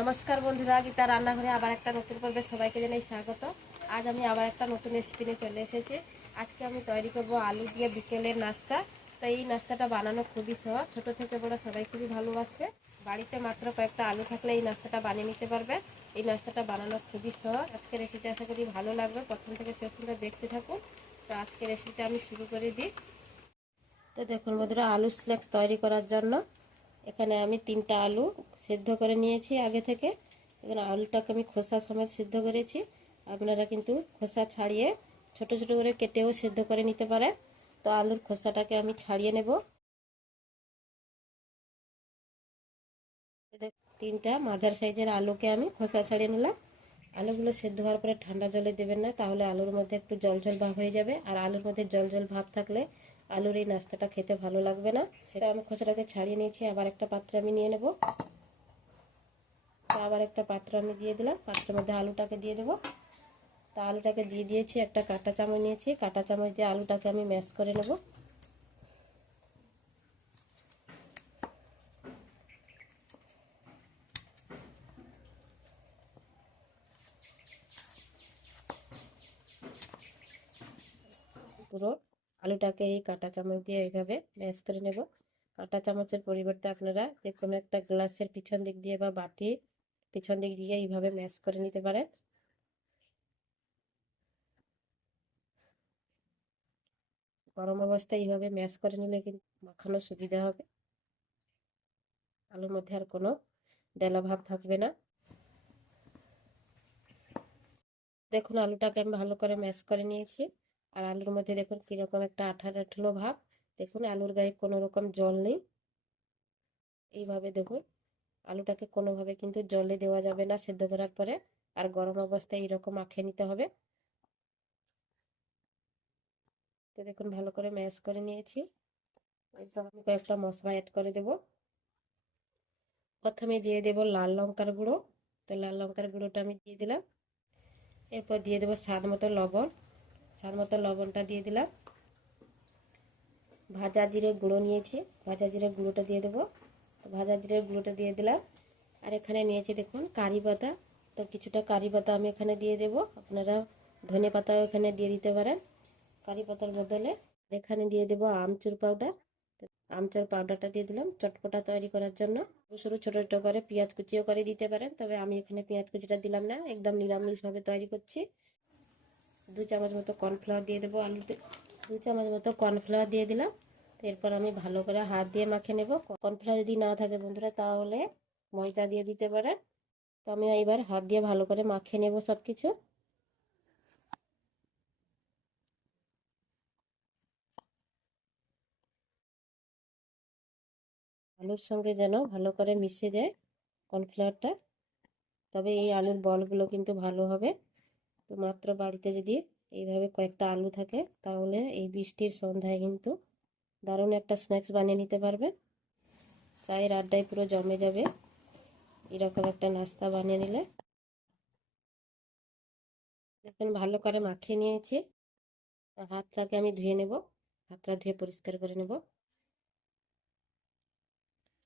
নমস্কার বন্ধুরা, গীতা রান্নাঘরে আবার একটা নতুন পর্বে সবাইকে জানাই স্বাগত। আজ আমি আবার একটা নতুন রেসিপি নিয়ে চলে এসেছি। আজকে আমি তৈরি করব আলু দিয়ে বিকেলের নাস্তা। তো এই নাস্তাটা বানানো খুবই সহজ, ছোট থেকে বড় সবাই খুবই ভালোবাসবে। বাড়িতে মাত্র কয়েকটা আলু থাকলে এই নাস্তাটা বানিয়ে নিতে পারবে। এই নাস্তাটা বানানো খুবই সহজ। আজকে রেসিপিটা আশা করি ভালো লাগবে, প্রথম থেকে শেষ পর্যন্ত দেখতে থাকুন। তো আজকে রেসিপিটা আমি শুরু করে দিই। তো দেখুন বন্ধুরা, আলু স্ন্যাক্স তৈরি করার জন্য এখানে আমি 3টা আলু সিদ্ধ করে নিয়েছি আগে থেকে। এখানে আলুটাকে আমি খোসা সমেত সিদ্ধ করেছি। আপনারা কিন্তু খোসা ছাড়িয়ে ছোট ছোট করে কেটেও সিদ্ধ করে নিতে পারে। তো আলুর খোসাটাকে আমি ছাড়িয়ে নেব। 3টা মাঝার সাইজের আলুকে আমি খোসা ছাড়িয়ে নিলাম। আলুগুলো সেদ্ধ হওয়ার পরে ঠান্ডা জলে দেবেন না, তাহলে আলুর মধ্যে একটু জল জল ভাব হয়ে যাবে। আর আলুর মধ্যে জল জল ভাব থাকলে আলুর এই নাস্তাটা খেতে ভালো লাগবে না। সেটা আমি খোসাটাকে ছাড়িয়ে নিয়েছি। আবার একটা পাত্রে আমি নিয়ে নেব। তো আবার একটা পাত্র আমি দিয়ে দিলাম, পাত্রের মধ্যে আলুটাকে দিয়ে দেবো। তো আলুটাকে দিয়ে দিয়েছি, একটা কাঁটা চামচ নিয়েছি, কাঁটা চামচ দিয়ে আলুটাকে আমি ম্যাশ করে নেব। পুরো আলুটাকে এই কাঁটা চামচ দিয়ে এইভাবে ম্যাশ করে নেব। কাঁটা চামচের পরিবর্তে আপনারা যে কোনো একটা গ্লাসের পিছন দিক দিয়ে বা বাটির পিছন দিক দিয়ে এইভাবে ম্যাশ করে নিতে পারেন। গরম অবস্থায় এইভাবে ম্যাশ করে নিলে কিন্তু মাখানোর সুবিধা হবে। আলুর মধ্যে আর কোনো ডেলা ভাব থাকবে না। দেখুন আলুটাকে আমি ভালো করে ম্যাশ করে নিয়েছি। আর আলুর মধ্যে দেখুন কিরকম একটা আঠালো আঠালো ভাব। দেখুন আলুর গায়ে কোনো রকম জল নেই। এইভাবে দেখুন আলুটাকে কোনোভাবে কিন্তু জলে দেওয়া যাবে না সেদ্ধ করার পরে। আর গরম অবস্থায় এইরকম মাখিয়ে নিতে হবে। তো দেখুন ভালো করে ম্যাশ করে নিয়েছি। এরপর আমি কয়েকটা মশলা অ্যাড করে দেব। প্রথমে দিয়ে দেব লাল লঙ্কার গুঁড়ো। তো লাল লঙ্কার গুঁড়োটা আমি দিয়ে দিলাম। এরপর দিয়ে দেবো স্বাদ মতো লবণ। স্বাদ মতো লবণটা দিয়ে দিলাম। ভাজা জিরে গুঁড়ো নিয়েছি, ভাজা জিরে গুঁড়োটা দিয়ে দেবো। তো ভাজা জিরে গুঁড়োটা দিয়ে দিলাম। আর এখানে নিয়েছি দেখুন কারি পাতা। তো কিছুটা কারি পাতা আমি এখানে দিয়ে দেব। আপনারা ধনে পাতাও এখানে দিয়ে দিতে পারেন কারি পাতার বদলে। এখানে দিয়ে দেব আমচুর পাউডার। আমচুর পাউডারটা দিয়ে দিলাম চটপটা তৈরি করার জন্য। সরু ছোট ছোট করে পেঁয়াজ কুচিও করে দিতে পারেন, তবে আমি এখানে পেঁয়াজ কুচিটা দিলাম না, একদম নিরামিষভাবে তৈরি করছি। 2 চামচ মতো কর্নফ্লাওয়ার দিয়ে দেবো আলুতে। 2 চামচ মতো কর্নফ্লাওয়ার দিয়ে দিলাম। এরপর আমি ভালো করে হাত দিয়ে মাখিয়ে নেব। কর্নফ্লাওয়ার যদি না থাকে বন্ধুরা তাহলে ময়দা দিয়ে দিতে পারেন। তো আমি এবার হাত দিয়ে ভালো করে মাখিয়ে নেব সব কিছু। আলুর সঙ্গে যেন ভালো করে মিশে যায় কর্নফ্লাওয়ারটা, তবে এই আলুর বলগুলো কিন্তু ভালো হবে। তো মাত্র বাড়িতে যদি এইভাবে কয়েকটা আলু থাকে তাহলে এই বৃষ্টির সন্ধ্যায় কিন্তু দারুণ একটা স্ন্যাক্স বানিয়ে নিতে পারবে। চায়ের আড্ডায় পুরো জমে যাবে এরকম একটা নাস্তা বানিয়ে নিলে। দেখুন ভালো করে মাখিয়ে নিয়েছি। হাতটাকে আমি ধুয়ে নেব, হাতটা ধুয়ে পরিষ্কার করে নেব।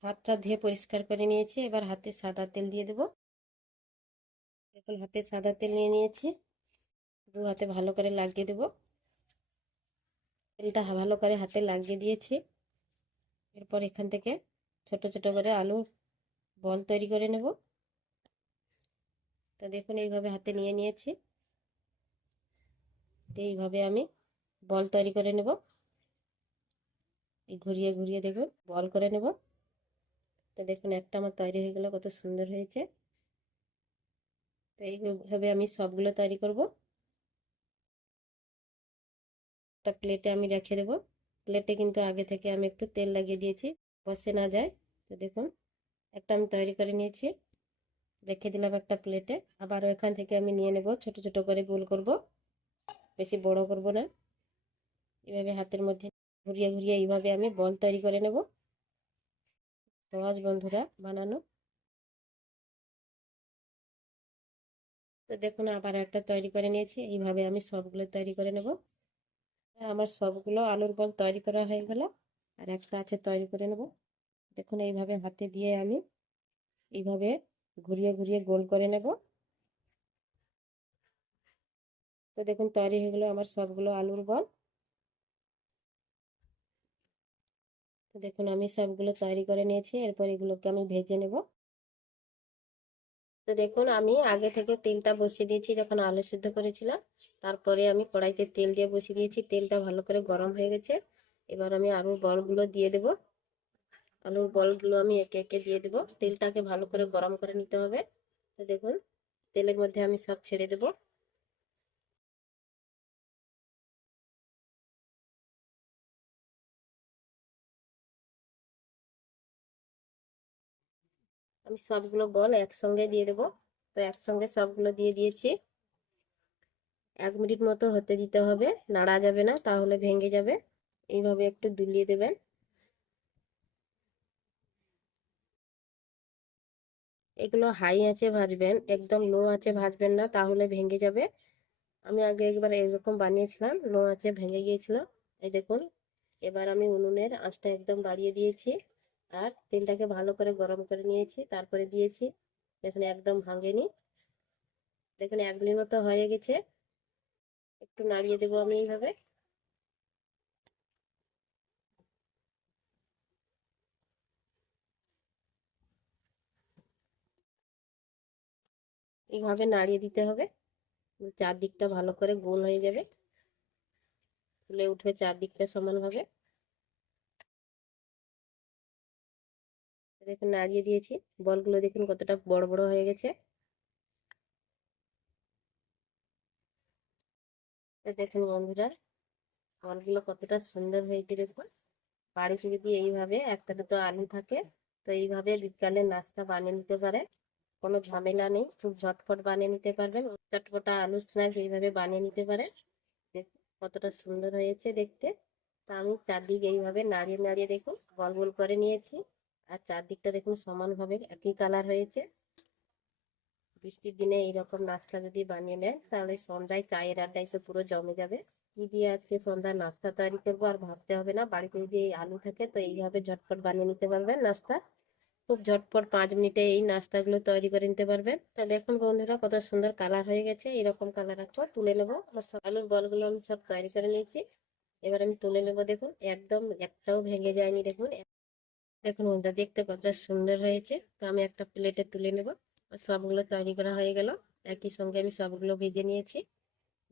হাতটা ধুয়ে পরিষ্কার করে নিয়েছি। এবার হাতে সাদা তেল দিয়ে দেব। এখন হাতে সাদা তেল নিয়ে নিয়েছি, 2 হাতে ভালো করে লাগিয়ে দেব। তেলটা ভালো করে হাতে লাগিয়ে দিয়েছি। এরপর এখান থেকে ছোট ছোট করে আলুর বল তৈরি করে নেব। তো দেখুন এইভাবে হাতে নিয়ে নিয়েছি। তো এইভাবে আমি বল তৈরি করে নেব। এই ঘুরিয়ে ঘুরিয়ে দেখুন বল করে নেব। তো দেখুন একটা আমার তৈরি হয়ে গেল, কত সুন্দর হয়েছে। তো এইভাবে আমি সবগুলো তৈরি করব। একটা প্লেটে আমি রেখে দেবো। প্লেটে কিন্তু আগে থেকে আমি একটু তেল লাগিয়ে দিয়েছি, বসে না যায়। তো দেখুন একটা আমি তৈরি করে নিয়েছি, রেখে দিলাম একটা প্লেটে। আবারও এখান থেকে আমি নিয়ে নেব, ছোট ছোট করে গোল করব, বেশি বড় করব না। এভাবে হাতের মধ্যে ঘুরিয়ে ঘুরিয়ে এইভাবে আমি বল তৈরি করে নেব। সহজ বন্ধুরা বানানো। তো দেখুন আবার একটা তৈরি করে নিয়েছি, এইভাবে আমি সবগুলো তৈরি করে নেব। আমার সবগুলো আলুর বল তৈরি করা হয়ে গেল। আর একটা আছে তৈরি করে নেব। দেখুন এইভাবে হাতে দিয়ে আমি এইভাবে ঘুরিয়ে ঘুরিয়ে গোল করে নেব। তো দেখুন তৈরি হয়ে গেলো আমার সবগুলো আলুর বল। তো দেখুন আমি সবগুলো তৈরি করে নিয়েছি, এরপর এগুলোকে আমি ভেজে নেব। তো দেখুন আমি আগে থেকে তেলটা বসিয়ে দিয়েছি যখন আলু সিদ্ধ করেছিলাম, তারপরে আমি কড়াইতে তেল দিয়ে বসিয়ে দিয়েছি, তেলটা ভালো করে গরম হয়ে গেছে। এবার আমি আলুর বলগুলো দিয়ে দেব। আলুর বলগুলো আমি একে একে দিয়ে দেব। তেলটাকে ভালো করে গরম করে নিতে হবে। তো দেখুন তেলের মধ্যে আমি সব ছেড়ে দেব। আমি সবগুলো বল একসঙ্গে দিয়ে দেব। তো একসঙ্গে সবগুলো দিয়ে দিয়েছি। 1 মিনিট মতো হতে দিতে হবে, নাড়া যাবে না তাহলে ভেঙে যাবে। এইভাবে একটু দুলিয়ে দেবেন। এগুলো হাই আঁচে ভাজবেন, একদম লো আঁচে ভাজবেন না, তাহলে ভেঙে যাবে। আমি আগে একবার এরকম বানিয়েছিলাম, লো আঁচে ভেঙে গিয়েছিল। এই দেখুন এবার আমি উনুনের আঁচটা একদম বাড়িয়ে দিয়েছি আর তেলটাকে ভালো করে গরম করে নিয়েছি, তারপরে দিয়েছি। দেখুন একদম ভাঙেনি। দেখুন 1 মিনিট মতো হয়ে গেছে। একটু নাড়িয়ে দেবো আমি এইভাবে। এইভাবে নাড়িয়ে দিতে হবে, চারদিকটা ভালো করে গোল হয়ে যাবে, ফুলে উঠবে চারদিকটা সমানভাবে। দেখুন নাড়িয়ে দিয়েছি, বলগুলো দেখুন কতটা বড় বড় হয়ে গেছে। দেখুন বন্ধুরা বলগুলো কতটা সুন্দর হয়েছে দেখুন। বাড়িতে যদি এইভাবে একটা দুটো আলু থাকে, তো এইভাবে বিকালে নাস্তা বানিয়ে নিতে পারে, কোনো ঝামেলা নেই, খুব ঝটপট বানিয়ে নিতে পারবেন। চটপটা আলু স্ন্যাক্স এইভাবে বানিয়ে নিতে পারেন। দেখুন কতটা সুন্দর হয়েছে দেখতে। তা আমি চারদিক এইভাবে নাড়িয়ে নাড়িয়ে দেখুন গোল গোল করে নিয়েছি। আর চারদিকটা দেখুন সমানভাবে একই কালার হয়েছে। বৃষ্টির দিনে এইরকম নাস্তা যদি বানিয়ে নেন তাহলে সন্ধ্যায় চায়ের আড্ডা এসে পুরো জমে যাবে। কি দিয়ে আজকে সন্ধ্যায় নাস্তা তৈরি করবো আর ভাবতে হবে না, বাড়িতে যদি এই আলু থাকে তো এইভাবে ঝটপট বানিয়ে নিতে পারবেন নাস্তা। খুব ঝটপট 5 মিনিটে এই নাস্তাগুলো তৈরি করে নিতে পারবেন। তা দেখুন বন্ধুরা কত সুন্দর কালার হয়ে গেছে, এরকম কালার রাখবো, তুলে নেবো। আমার সব আলুর বলগুলো আমি সব তৈরি করে নিয়েছি, এবার আমি তুলে নেবো। দেখুন একদম একটাও ভেঙে যায়নি। দেখুন দেখুন বন্ধুরা দেখতে কতটা সুন্দর হয়েছে। তো আমি একটা প্লেটে তুলে নেব। সবগুলো তৈরি করা হয়ে গেল, একই সঙ্গে আমি সবগুলো ভেজে নিয়েছি।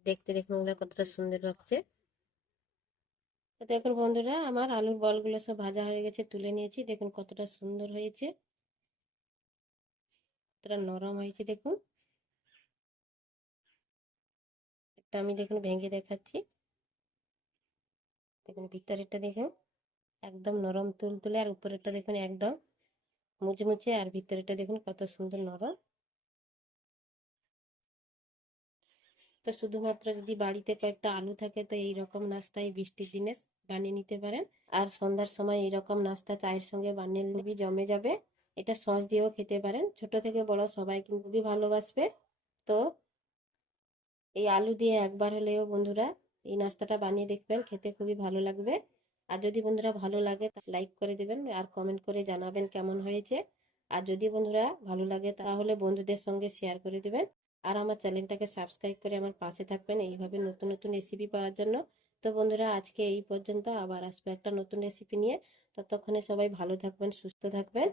দেখতে দেখুন বন্ধুরা কতটা সুন্দর লাগছে। তো দেখুন বন্ধুরা আমার আলুর বলগুলো সব ভাজা হয়ে গেছে, তুলে নিয়েছি। দেখুন কতটা সুন্দর হয়েছে, কতটা নরম হয়েছে দেখুন। একটা আমি দেখুন ভেঙে দেখাচ্ছি। দেখুন ভিতরেরটা দেখুন একদম নরম তুলতুলে, আর উপরেরটা দেখুন একদম মুচমুচে, আর ভিতরেরটা দেখুন কত সুন্দর নরম। তো শুধুমাত্র যদি বাড়িতে কয়েকটা আলু থাকে তো এইরকম নাস্তা এই বৃষ্টির দিনে বানিয়ে নিতে পারেন। আর সন্ধ্যার সময় এইরকম নাস্তা চায়ের সঙ্গে বানিয়ে নিবি জমে যাবে। এটা সস দিয়েও খেতে পারেন, ছোট থেকে বড় সবাই কিন্তু খুবই ভালোবাসবে। তো এই আলু দিয়ে একবার হলেও বন্ধুরা এই নাস্তাটা বানিয়ে দেখবেন, খেতে খুবই ভালো লাগবে। আর যদি বন্ধুরা ভালো লাগে তা লাইক করে দেবেন আর কমেন্ট করে জানাবেন কেমন হয়েছে। আর যদি বন্ধুরা ভালো লাগে তাহলে বন্ধুদের সঙ্গে শেয়ার করে দেবেন। আর আমার চ্যানেলটাকে সাবস্ক্রাইব করে আমার পাশে থাকবেন এইভাবে নতুন নতুন রেসিপি পাওয়ার জন্য। তো বন্ধুরা আজকে এই পর্যন্ত, আবার আসবো একটা নতুন রেসিপি নিয়ে। ততক্ষণে সবাই ভালো থাকবেন, সুস্থ থাকবেন।